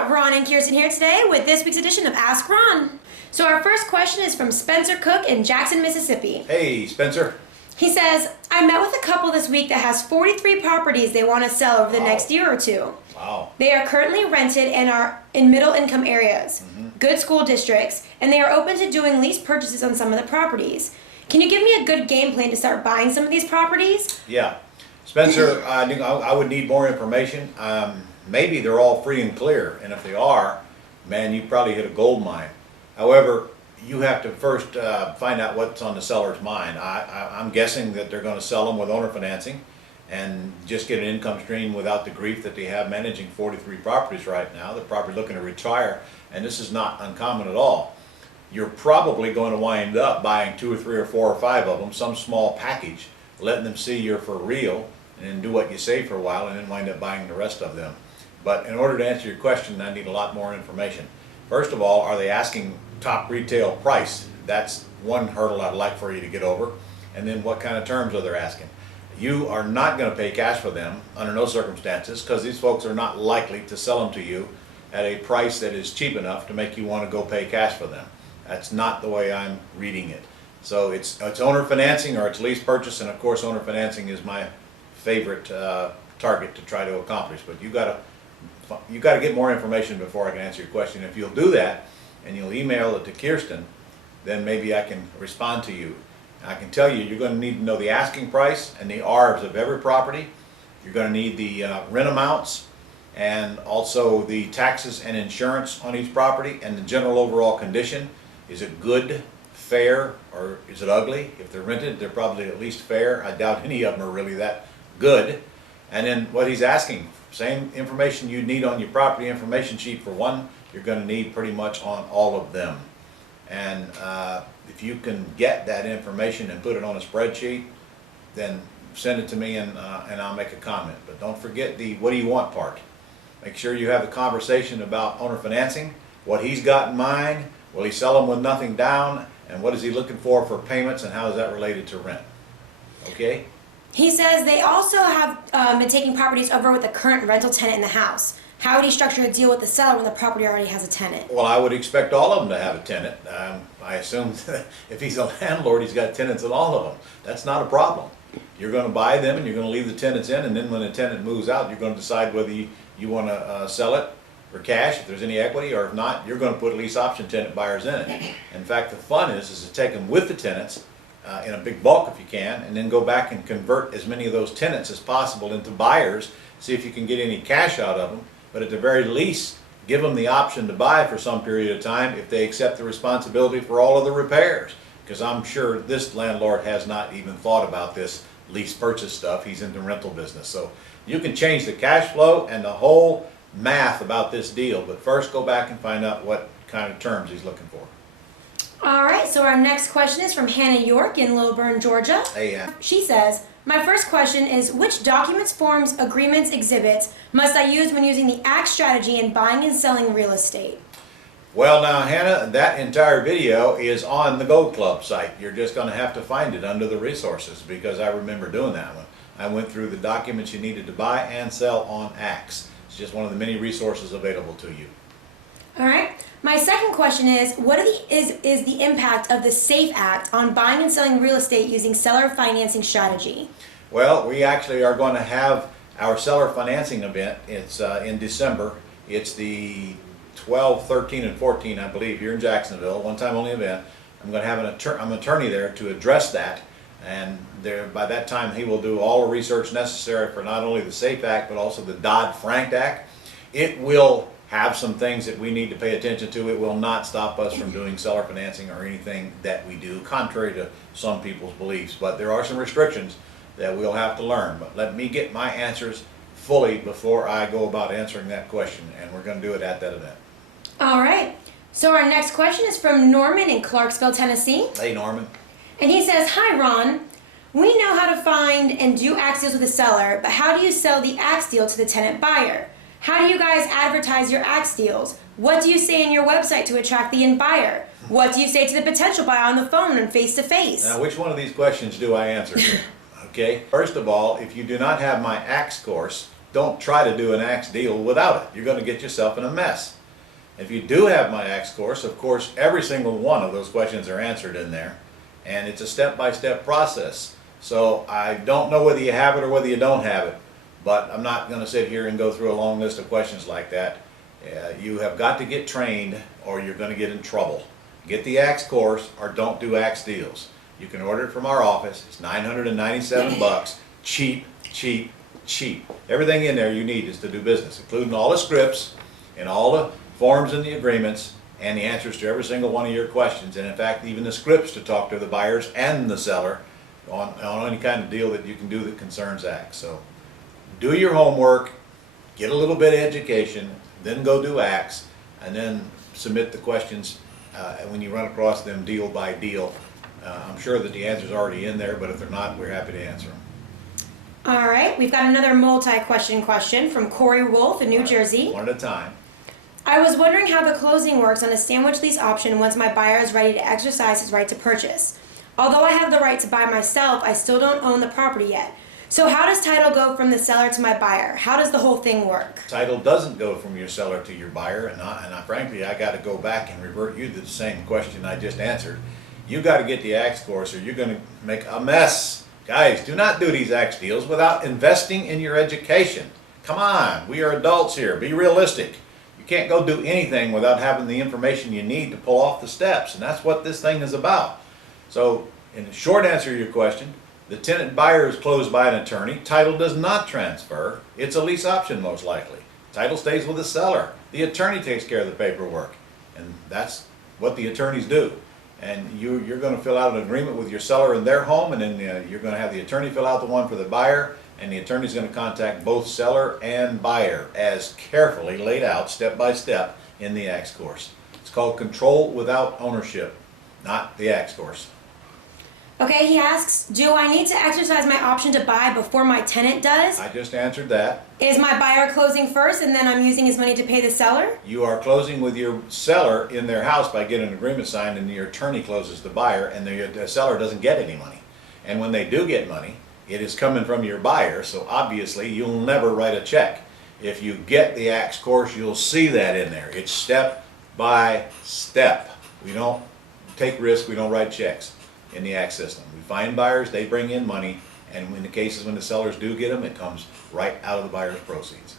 got Ron and Kirsten here today with this week's edition of Ask Ron. So our first question is from Spencer Cook in Jackson, Mississippi. Hey, Spencer. He says, I met with a couple this week that has 43 properties they want to sell over the next year or two. Wow. They are currently rented and are in middle income areas, good school districts, and they are open to doing lease purchases on some of the properties. Can you give me a good game plan to start buying some of these properties? Yeah. Spencer, I would need more information. Maybe they're all free and clear, and if they are, man, you probably hit a gold mine. However, you have to first find out what's on the seller's mind. I'm guessing that they're going to sell them with owner financing and just get an income stream without the grief that they have managing 43 properties right now. They're probably looking to retire, and this is not uncommon at all. You're probably going to wind up buying 2 or 3 or 4 or 5 of them, some small package, letting them see you're for real, and then do what you say for a while, and then wind up buying the rest of them. But in order to answer your question, I need a lot more information. First of all, are they asking top retail price? That's one hurdle I'd like for you to get over. And then what kind of terms are they asking? You are not going to pay cash for them under no circumstances, because these folks are not likely to sell them to you at a price that is cheap enough to make you want to go pay cash for them. That's not the way I'm reading it. So it's owner financing or it's lease purchase, and of course owner financing is my favorite target to try to accomplish. But you got to get more information before I can answer your question. If you'll do that and you'll email it to Kirsten, then maybe I can respond to you. I can tell you, you're going to need to know the asking price and the ARVs of every property. You're going to need the rent amounts and also the taxes and insurance on each property and the general overall condition. Is it good, fair, or is it ugly? If they're rented, they're probably at least fair. I doubt any of them are really that good. And then what he's asking, same information you need on your property information sheet for one, you're going to need pretty much on all of them. And if you can get that information and put it on a spreadsheet, then send it to me and I'll make a comment. But don't forget the what do you want part. Make sure you have the conversation about owner financing, what he's got in mind, will he sell them with nothing down, and what is he looking for payments, and how is that related to rent? Okay? He says they also have been taking properties over with the current rental tenant in the house. How would he structure a deal with the seller when the property already has a tenant? Well, I would expect all of them to have a tenant. I assume if he's a landlord, he's got tenants in all of them. That's not a problem. You're going to buy them and you're going to leave the tenants in, and then when the tenant moves out, you're going to decide whether you want to sell it for cash, if there's any equity, or if not, you're going to put lease option tenant buyers in it. In fact, the fun is to take them with the tenants in a big bulk if you can, and then go back and convert as many of those tenants as possible into buyers, see if you can get any cash out of them. But at the very least, give them the option to buy for some period of time if they accept the responsibility for all of the repairs. Because I'm sure this landlord has not even thought about this lease purchase stuff. He's in the rental business. So you can change the cash flow and the whole math about this deal. But first go back and find out what kind of terms he's looking for. All right, so our next question is from Hannah York in Lilburn, Georgia. Hey, Hannah. She says, my first question is, which documents, forms, agreements, exhibits must I use when using the ACT strategy in buying and selling real estate? Well now, Hannah, that entire video is on the Gold Club site. You're just going to have to find it under the resources, because I remember doing that one. I went through the documents you needed to buy and sell on ACTS. It's just one of the many resources available to you. All right. My second question is, what is the impact of the SAFE Act on buying and selling real estate using seller financing strategy? Well, we actually are going to have our seller financing event. It's in December. It's the 12, 13, and 14, I believe, here in Jacksonville, one-time only event. I'm going to have an attorney there to address that, and by that time he will do all the research necessary for not only the SAFE Act but also the Dodd-Frank Act. It will have some things that we need to pay attention to. It will not stop us from doing seller financing or anything that we do, contrary to some people's beliefs. But there are some restrictions that we'll have to learn. But let me get my answers fully before I go about answering that question, and we're going to do it at that event. All right. So our next question is from Norman in Clarksville, Tennessee. Hey, Norman. And he says, hi, Ron. We know how to find and do ACT deals with the seller, but how do you sell the ACT deal to the tenant buyer? How do you guys advertise your ACT deals? What do you say in your website to attract the end buyer? What do you say to the potential buyer on the phone and face-to-face? Now, which one of these questions do I answer? Okay, first of all, if you do not have my ACTS course, don't try to do an axe deal without it. You're going to get yourself in a mess. If you do have my axe course, of course, every single one of those questions are answered in there. And it's a step-by-step process. So I don't know whether you have it or whether you don't have it. But I'm not going to sit here and go through a long list of questions like that. You have got to get trained or you're going to get in trouble. Get the axe course or don't do axe deals. You can order it from our office. It's $997. Cheap, cheap, cheap. Everything in there you need is to do business, including all the scripts and all the forms and the agreements and the answers to every single one of your questions. And in fact, even the scripts to talk to the buyers and the seller on any kind of deal that you can do that concerns axe. So do your homework, get a little bit of education, then go do axe, and then submit the questions when you run across them deal by deal. I'm sure that the answer's already in there, but if they're not, we're happy to answer them. All right, we've got another multi-question from Corey Wolf in New Jersey. One at a time. I was wondering how the closing works on a sandwich lease option once my buyer is ready to exercise his right to purchase. Although I have the right to buy myself, I still don't own the property yet. So how does title go from the seller to my buyer? How does the whole thing work? Title doesn't go from your seller to your buyer, and frankly, I got to go back and revert you to the same question I just answered. You got to get the axe course or you're going to make a mess. Guys, do not do these axe deals without investing in your education. Come on, we are adults here. Be realistic. You can't go do anything without having the information you need to pull off the steps, and that's what this thing is about. So, in the short answer to your question, the tenant buyer is closed by an attorney. Title does not transfer. It's a lease option most likely. Title stays with the seller. The attorney takes care of the paperwork, and that's what the attorneys do. And you're going to fill out an agreement with your seller in their home, and then you're going to have the attorney fill out the one for the buyer, and the attorney's going to contact both seller and buyer as carefully laid out step by step in the axe course. It's called control without ownership, not the axe course. Okay, he asks, do I need to exercise my option to buy before my tenant does? I just answered that. Is my buyer closing first and then I'm using his money to pay the seller? You are closing with your seller in their house by getting an agreement signed, and your attorney closes the buyer, and the seller doesn't get any money. And when they do get money, it is coming from your buyer, so obviously you'll never write a check. If you get the axe course, you'll see that in there. It's step by step. We don't take risks, we don't write checks in the axe system. We find buyers, they bring in money, and in the cases when the sellers do get them, it comes right out of the buyer's proceeds.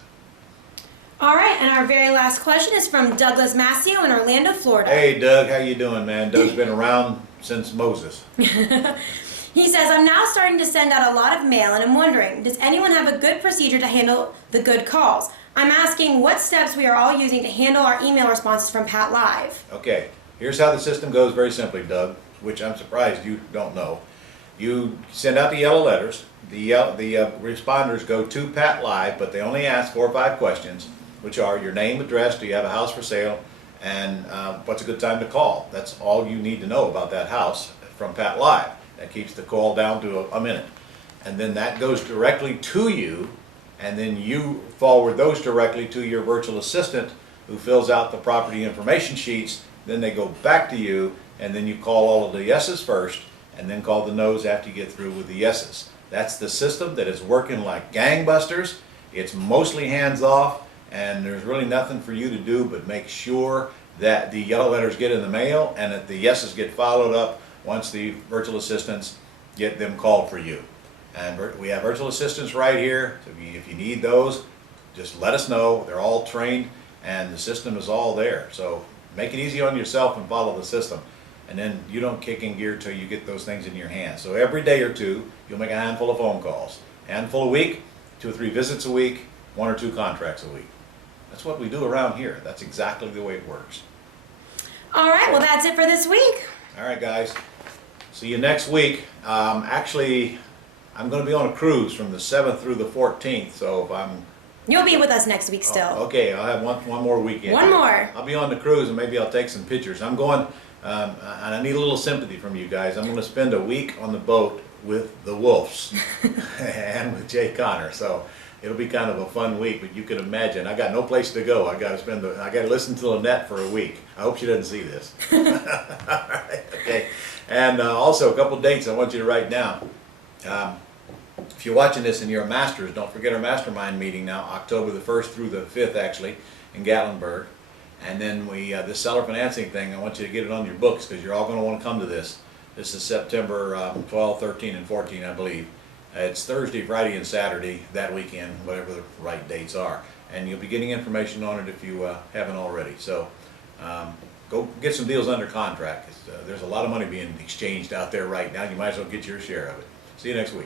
All right, and our very last question is from Douglas Massio in Orlando, Florida. Hey Doug, how you doing, man? Doug's been around since Moses. He says, I'm now starting to send out a lot of mail, and I'm wondering, does anyone have a good procedure to handle the good calls? I'm asking what steps we are all using to handle our email responses from Pat Live. Okay, here's how the system goes very simply, Doug, which I'm surprised you don't know. You send out the yellow letters. The responders go to Pat Live, but they only ask 4 or 5 questions, which are your name, address, do you have a house for sale, and what's a good time to call. That's all you need to know about that house from Pat Live. That keeps the call down to a minute. And then that goes directly to you, and then you forward those directly to your virtual assistant who fills out the property information sheets. Then they go back to you, and then you call all of the yeses first, and then call the no's after you get through with the yeses. That's the system that is working like gangbusters. It's mostly hands off, and there's really nothing for you to do but make sure that the yellow letters get in the mail and that the yeses get followed up once the virtual assistants get them called for you. And we have virtual assistants right here. So if you need those, just let us know. They're all trained and the system is all there. So make it easy on yourself and follow the system. And then you don't kick in gear till you get those things in your hands. So every day or two, you'll make a handful of phone calls. Handful a week, 2 or 3 visits a week, 1 or 2 contracts a week. That's what we do around here. That's exactly the way it works. All right, well, that's it for this week. All right, guys. See you next week. Actually, I'm going to be on a cruise from the 7th through the 14th. So if I'm... You'll be with us next week still. Okay, I'll have one more weekend. One more. I'll be on the cruise and maybe I'll take some pictures. I'm going, and I need a little sympathy from you guys. I'm going to spend a week on the boat with the Wolves and with Jay Connor. So it'll be kind of a fun week, but you can imagine I got no place to go. I got to listen to Lynette for a week. I hope she doesn't see this. All right, okay. And also a couple dates I want you to write down. if you're watching this and you're a Masters, don't forget our mastermind meeting now, October the 1st through the 5th actually, in Gatlinburg. And then this seller financing thing, I want you to get it on your books because you're all going to want to come to this. This is September 12, 13, and 14, I believe. It's Thursday, Friday, and Saturday that weekend, whatever the right dates are. And you'll be getting information on it if you haven't already. So go get some deals under contract. There's a lot of money being exchanged out there right now. You might as well get your share of it. See you next week.